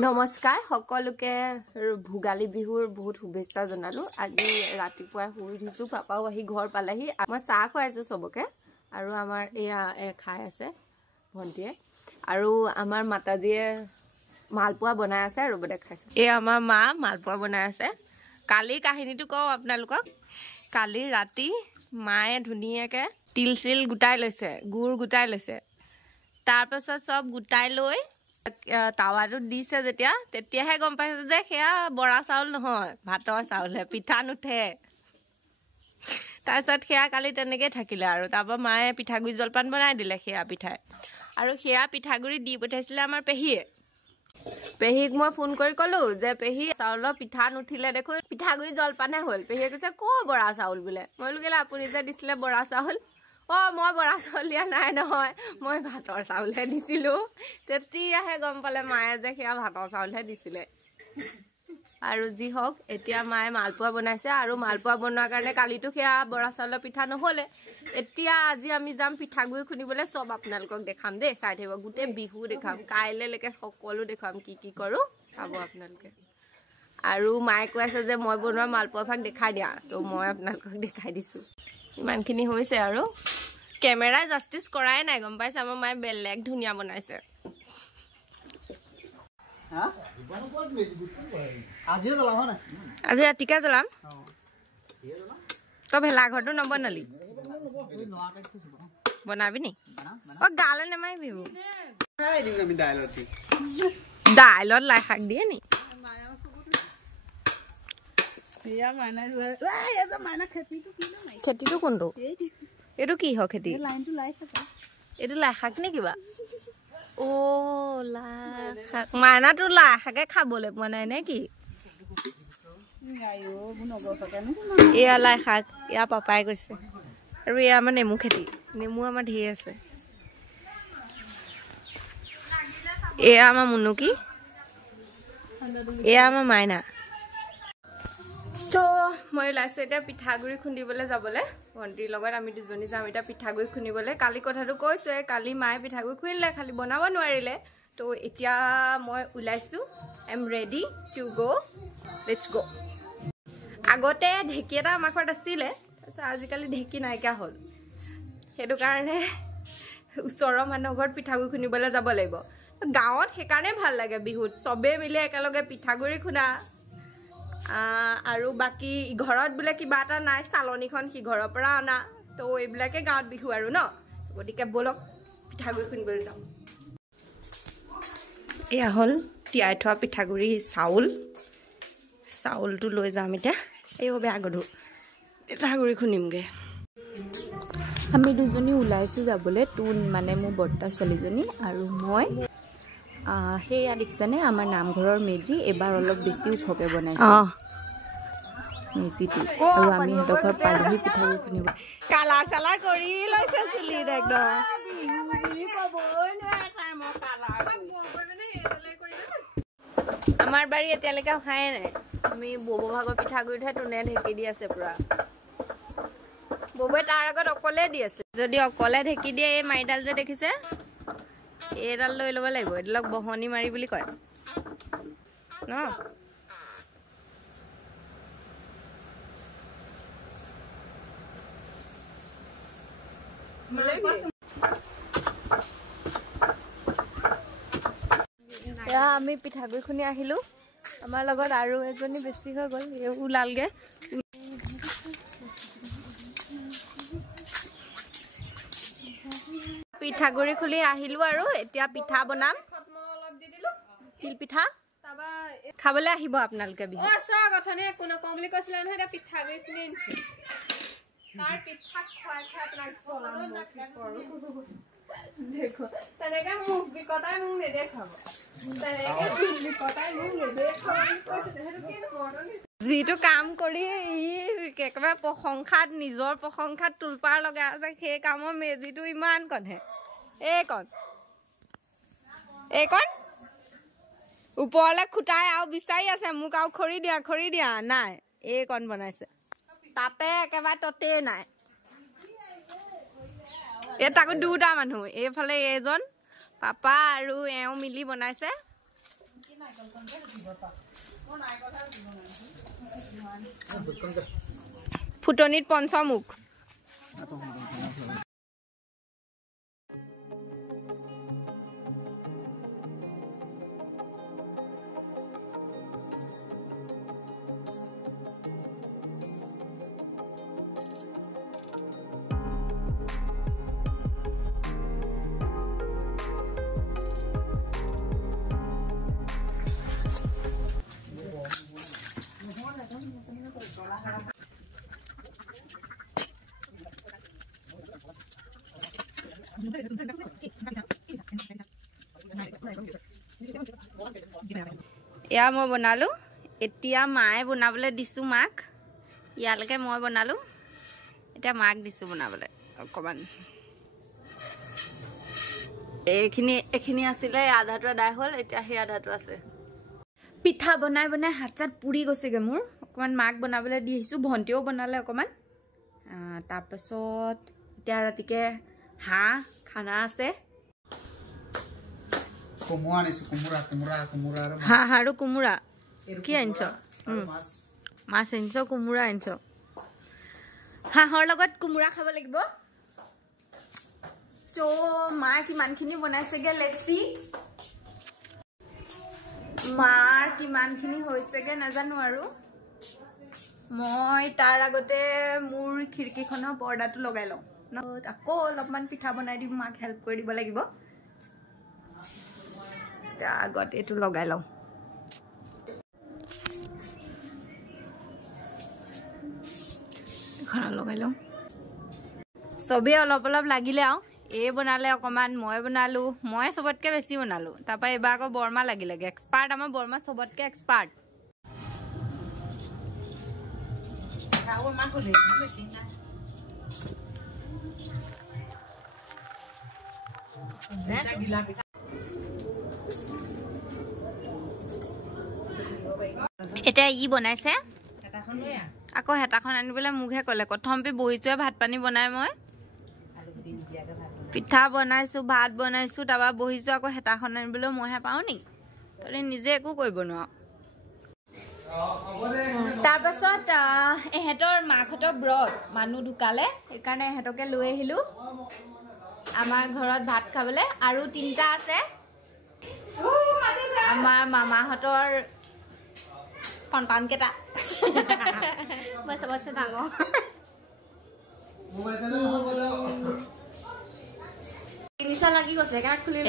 নমস্কাৰ সকলোকে ভোগালী বিহুৰ বহুত শুভেচ্ছা জনালো। আজি ৰাতিপুৱা শুই উঠিছো, পাপাও আহি ঘৰ পালেহি। মই চাহ খুৱাইছো সবকে আৰু আমাৰ এয়া খাই আছে ভন্টিয়ে আৰু আমাৰ মাতাজীয়ে মালপোৱা বনাই আছে আৰু দেখাইছো। এই আমাৰ মা মালপোৱা বনাই আছে। কালি কাহিনীটো কওঁ আপোনালোকক। কালি ৰাতি মায়ে ধুনীয়াকে তিল চিল গোটাই লৈছে, গুড় গোটাই লৈছে। তাৰ পাছত সব গোটাই লৈ তাৱাটো দিছে তেতিয়াহে গম পাইছে যে সেয়া বৰা চাউল নহয়, ভাতৰ চাউলহে, পিঠা নুঠে। তাৰপিছত সেয়া কালি তেনেকৈ থাকিলে আৰু তাৰপৰা মায়ে পিঠাগুড়ি জলপান বনাই দিলে সেয়া পিঠাই। আৰু সেয়া পিঠাগুড়ি দি পঠাইছিলে আমাৰ পেহীক মই ফোন কৰি ক'লো যে পেহী চাউলৰ পিঠা নুঠিলে দেখোন, পিঠাগুড়ি জলপানহে হ'ল। পেহীয়ে কৈছে ক'ৰ বৰা চাউল বোলে। মই বোলো কেলে আপুনি যে দিছিলে বৰা চাউল। মই বৰা চাউল দিয়া নাই নহয়, মই ভাতৰ চাউলহে দিছিলোঁ। তেতিয়াহে গম পালে মায়ে যে সেয়া ভাতৰ চাউলহে দিছিলে। আৰু যি হওক, এতিয়া মায়ে মালপোৱা বনাইছে আৰু মালপোৱা বনোৱাৰ কাৰণে কালিতো সেয়া বৰা চাউলৰ পিঠা নহ'লে। এতিয়া আজি আমি যাম পিঠাগুড়ি খুন্দিবলৈ। চব আপোনালোকক দেখাম দেই, চাই থাকিব। গোটেই বিহু দেখাম, কাইলৈলৈকে সকলো দেখাম, কি কৰোঁ চাব আপোনালোকে। আৰু মায়ে কৈ আছে যে মই বনোৱা মালপোৱা ভাগ দেখাই দিয়া, তো মই আপোনালোকক দেখাই দিছোঁ। ইমানখিনি হৈছে আৰু কেমেৰাই জাষ্টিছ কৰাই নাই, গম পাইছে। আমাৰ মায়ে বেলেগ ধুনীয়া বনাইছে। আজি ৰাতিকে জ্বলাম। তই ভেলাঘৰটো নবনালি, বনাবি নি? গালে নেমাৰিবি। দাইলত লাই শাক দিয়ে নি? খেতিটো কোনটো? এইটো কি হয় খেতি? এইটো লাই শাক নে কিবা? লাই শাক। মাইনাটো লাই শাকে খাবলৈ পোৱা নাই নে কি? এয়া লাই শাক, এয়া পাপাই কৈছে। আৰু এয়া আমাৰ নেমু খেতি, নেমু আমাৰ ধেৰ আছে। এয়া আমাৰ মুনুকি, এয়া আমাৰ মাইনা। তো মই ওলাইছোঁ এতিয়া পিঠাগুড়ি খুন্দিবলৈ যাবলৈ। ভণ্টিৰ লগত আমি দুজনী যাম এতিয়া পিঠাগুড়ি খুন্দিবলৈ। কালি কথাটো কৈছোৱে, কালি মায়ে পিঠাগুড়ি খুন্দিলে, খালি বনাব নোৱাৰিলে। তো এতিয়া মই ওলাইছোঁ, আই এম ৰেডি টু গ', লেটছ গ'। আগতে ঢেঁকী এটা আমাৰ ঘৰত আছিলে, তাৰপিছত আজিকালি ঢেঁকী নাইকিয়া হ'ল। সেইটো কাৰণে ওচৰৰ মানুহৰ ঘৰত পিঠাগুড়ি খুন্দিবলৈ যাব লাগিব। গাঁৱত সেইকাৰণে ভাল লাগে বিহুত, চবেই মিলি একেলগে পিঠাগুড়ি খুন্দা। আৰু বাকী ঘৰত বোলে কিবা এটা নাই, চালনীখন সিঘৰৰ পৰা অনা। তো এইবিলাকে গাঁৱত বিহু আৰু ন। গতিকে ব'লক পিঠাগুড়ি খুন্দিবলৈ যাওঁ। এয়া হ'ল তিয়াই থোৱা পিঠাগুড়ি চাউলটো লৈ যাম এতিয়া। এইও বেয়া গধুৰ, পিঠাগুড়ি খুন্দিমগৈ। আমি দুজনী ওলাইছোঁ যাবলৈ, তোন মানে মোৰ বৰ্তা ছোৱালীজনী আৰু মই। সেয়া দেখিছেনে আমাৰ নামঘৰৰ মেজি, এইবাৰ অলপ বেছি ওখকৈ বনাইছে মেজিটো। আৰু আমি সিহঁতৰ ঘৰত পালোহি পিঠাগুড়ি খুন্দিব। কালাৰ চালাৰ কৰি লৈছে চুলিত একদম। আমাৰ বাৰী এতিয়ালৈকে অহাই নাই। আমি ববৌ ভাগৰ পিঠাগুড়িতহে তোনে ঢেঁকী দি আছে পুৰা। ববৌৱে তাৰ আগত অকলে দি আছে। যদি অকলে ঢেঁকী দিয়ে, এই মাৰিডাল যে দেখিছে, এইডাল লৈ ল'ব লাগিব। এইডালক বহনি মাৰি বুলি কয় ন। এয়া আমি পিঠাগুড়ি খুন্দি আহিলোঁ। আমাৰ লগত আৰু এজনী বেছি হৈ গ'ল, ওলালগে। পিঠাগুড়ি খুলি আহিলোঁ আৰু এতিয়া পিঠা বনাম, তিল পিঠা। খাবলৈ আহিব আপোনালোকে বিহু। কথানে একো নকওঁ বুলি কৈছিলে নহয়, এতিয়া পিঠাগুড়ি খুলি আনিছোঁ। তাৰ পিঠা খুৱাই দেখো তেনেকে মুখ বিকটাই মোক নেদেখাব। যিটো কাম কৰি একেবাৰে প্ৰশংসাত, নিজৰ প্ৰশংসাত তুলপাৰ লগাই আছে, সেই কামৰ মেজিটো ইমান কণহে। এইকণ ওপৰলৈ খুটাই আৰু বিচাৰি আছে মোক আৰু খৰি দিয়া নাই। এইকণ বনাইছে, তাতে একেবাৰে ততেই নাই। তাকো দুটা মানুহ, এইফালে এজন পাপা আৰু এওঁ মিলি বনাইছে। ফুটনিত পঞ্চমুখ এয়া মই বনালো এতিয়া মায়ে বনাবলৈ দিছো মাক ইয়ালৈকে মই বনালো এতিয়া মাক দিছো বনাবলৈ অকমান এইখিনি আছিলে আধাটো আদায় হ'ল এতিয়া সেই আধাটো আছে পিঠা বনাই বনাই হাত চাত পুৰি গৈছেগে মোৰ অকমান মাক বনাবলৈ দি আহিছো ভন্টিও বনালে অকমান তাৰপিছত এতিয়া ৰাতিকে হাঁহ খানা আছে কোমোৰা আনিছো কোমোৰা হাঁহ আৰু কোমোৰা কি আনিছ মাছ আনিছ কোমোৰা আনিছ হাঁহৰ লগত কোমোৰা খাব লাগিব তো মা কিমানখিনি বনাইছেগে লেটছি মাৰ কিমানখিনি হৈছেগে নাজানো আৰু মই তাৰ আগতে মোৰ খিৰিকীখনৰ পৰ্দাটো লগাই লওঁ আকৌ অলপমান পিঠা বনাই দিম মাক হেল্প কৰি দিব লাগিব তাৰ আগতে এইটো লগাই লওঁ এখন লগাই লওঁ চবেই অলপ অলপ লাগিলে আৰু এই বনালে অকমান মই বনালো মই সবতকে বেছি বনালো তাৰপা এবাৰ আকৌ বৰ্মা লাগিলেগে এক্সপাৰ্ট আমাৰ বৰ্মা সবতকে এক্সপাৰ্ট এতিয়া ই বনাইছে আকৌ হেতাখন আনিবলৈ মুখহে ক'লে প্ৰথমপি বহিছোৱে ভাত পানী বনাই মই পিঠা বনাইছো ভাত বনাইছো তাৰপা বহিছো আকৌ হেতাখন আনিবলৈ মইহে পাওঁ নি তই নিজে একো কৰিব নোৱাৰ তাৰপাছত এহেঁতৰ মাকহঁতৰ ব্ৰত মানুহ ঢুকালে সেইকাৰণে এহেঁতকে লৈ আহিলো আমাৰ ঘৰত ভাত খাবলৈ আৰু 3টা আছে আমাৰ মামাহঁতৰ সন্তান কেইটা মই সবতছে ডাঙৰ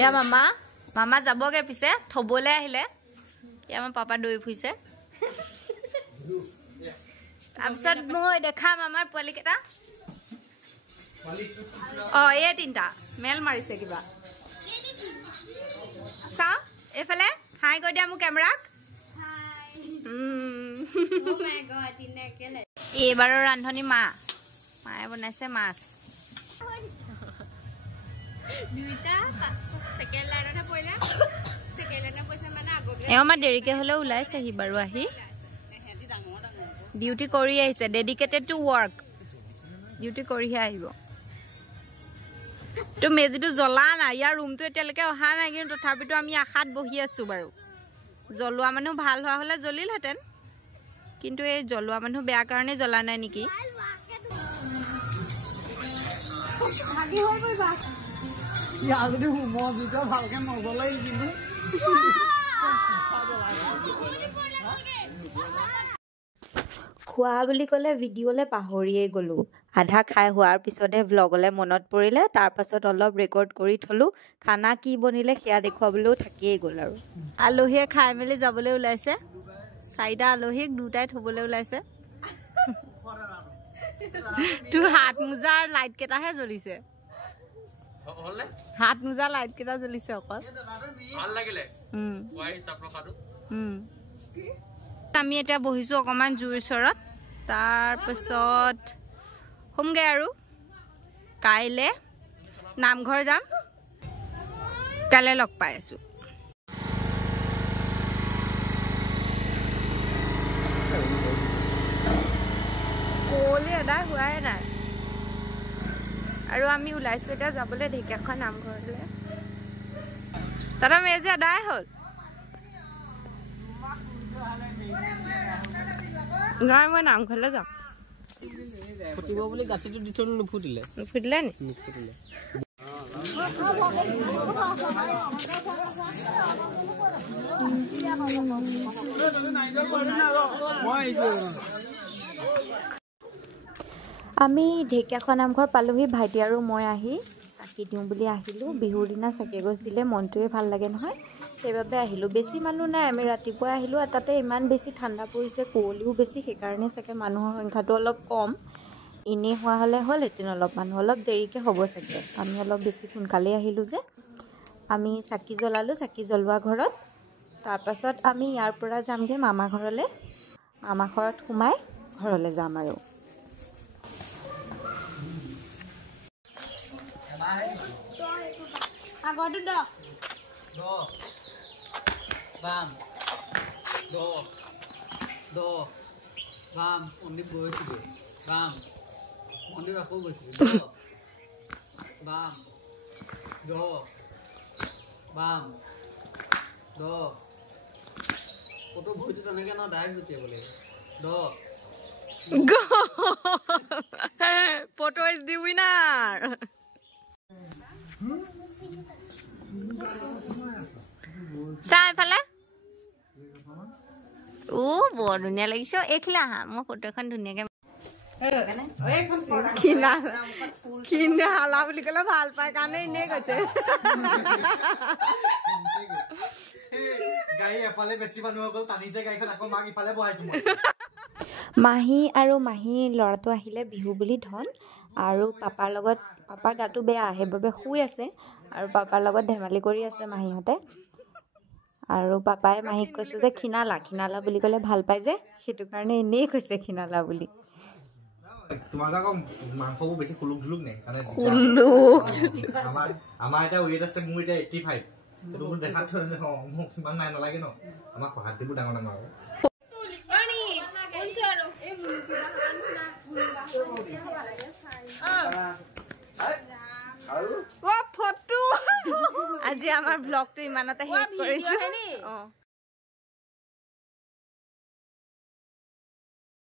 এয়া মামা যাবগে পিছে থবলৈ আহিলে এয়া আমাৰ পাপা দৈ ফুৰিছে তাৰপিছত মই দেখাম আমাৰ পোৱালি কেইটা এই 3টা মেল মাৰিছে কিবা চাওঁ এইফালে হাই কৈ দিয়া মোৰ কেমেৰাক এইবাৰৰ ৰান্ধনি মায়ে বনাইছে মাছ আমাৰ দেৰিকে হলেও ওলাইছেহি বাৰু আহি ডিউটি কৰি আহিছে ডেডিকেটেড টু ৱৰ্ক ডিউটি কৰিহে আহিব তো মেজিটো জ্বলা নাই ইয়াৰ ৰুমটো এতিয়ালৈকে অহা নাই কিন্তু তথাপিতো আমি আশাত বহি আছো বাৰু জ্বলোৱা মানুহ ভাল হোৱা হলে জ্বলিলহেঁতেন কিন্তু এই জ্বলোৱা মানুহ বেয়া কাৰণে জ্বলা নাই নেকি খোৱা বুলি ক'লে ভিডিঅ'লৈ পাহৰিয়ে গ'লো আধা খাই হোৱাৰ পিছতহে ভ্লগলৈ মনত পৰিলে তাৰপাছত অলপ ৰেকৰ্ড কৰি থলোঁ খানা কি বনিলে সেয়া দেখুৱাবলৈও থাকিয়েই গ'ল আৰু আলহীয়ে খাই মেলি যাবলৈ ওলাইছে 4টা আলহীক 2টাই থ'বলৈ ওলাইছে তোৰ হাত মোজাৰ লাইট কেইটাহে জ্বলিছে হাত মোজাৰ লাইট কেইটা জ্বলিছে অকল আমি এতিয়া বহিছো অকমান জুইৰ ওচৰত তাৰপিছত হোমগে আৰু কাইলৈ নামঘৰ যাম কাইলৈ লগ পাই আছো কোৱলি এদাই হোৱাই নাই আৰু আমি ওলাইছো এতিয়া যাবলৈ ঢেকীয়াখোৱা নামঘৰলৈ তাতে মেজি এদাই হ'ল গাই মই নামঘৰলৈ যাওঁ ফুটিব বুলি গাঠিটো দি থৈ নুফুটিলে নুফুটিলে নি নুফুটিলে আমি ঢেকীয়াখোৱা নামঘৰ পালোহি ভাইটি আৰু মই আহি চাকি দিওঁ বুলি আহিলোঁ বিহুৰ দিনা চাকি এগছ দিলে মনটোৱে ভাল লাগে নহয় সেইবাবে আহিলোঁ বেছি মানুহ নাই আমি ৰাতিপুৱা আহিলোঁ তাতে ইমান বেছি ঠাণ্ডা পৰিছে কুঁৱলীও বেছি সেইকাৰণে চাগে মানুহৰ সংখ্যাটো অলপ কম এনেই হোৱা হ'লে হ'লহেঁতেন অলপ মানুহ অলপ দেৰিকৈ হ'ব চাগে আমি অলপ বেছি সোনকালেই আহিলোঁ যে আমি চাকি জ্বলালোঁ চাকি জ্বলোৱা ঘৰত তাৰপাছত আমি ইয়াৰ পৰা যামগৈ মামা ঘৰলৈ মামা ঘৰত সোমাই ঘৰলৈ যাম আৰু আগৰটো দ বাম দ বাম মন্দিৰ গৈছিলোঁ বাম মন্দিৰ আকৌ গৈছিলোঁ বাম দ বাম দ ক'তো ভৰিটো তেনেকৈ ন ডাইৰেক্ট জুটিয়াব লাগিব দ Photo is the winner. Sai phale? বৰ ধুনীয়া লাগিছে এখিলা হা মই ফটো এখন ধুনীয়াকে কিনা হালা বুলি ক'লে ভাল পাই কাৰণে এনেই কৈছে গাড়ী এফালে বেছি মানুহ গ'ল টানিছে গাড়ীখন আকৌ মাক ইফালে বহাই তোমাৰ মাহী আৰু মাহীৰ ল'ৰাটো আহিলে বিহু বুলি ধন আৰু পাপাৰ লগত পাপাৰ গাটো বেয়া সেইবাবে শুই আছে আৰু পাপাৰ লগত ধেমালি কৰি আছে মাহীহঁতে আৰু পাপাই মাহীক কৈছে যে খিনালা বুলি ক'লে ভাল পাই যে সেইটো কাৰণে এনেই কৈছে খিনালা বুলি তোমাক আকৌ মাংসবোৰ বেছি খুলুক ঢুলুক নাই আমাৰ এতিয়া ৱেইট আছে মোৰ এতিয়া 85 সেইটো মোৰ দেখাত মোক ইমান নাই নালাগে ন আমাৰ হাতীবোৰ ডাঙৰ ডাঙৰ আজি আমাৰ ব্লগটো ইমানতে শেষ কৰিছো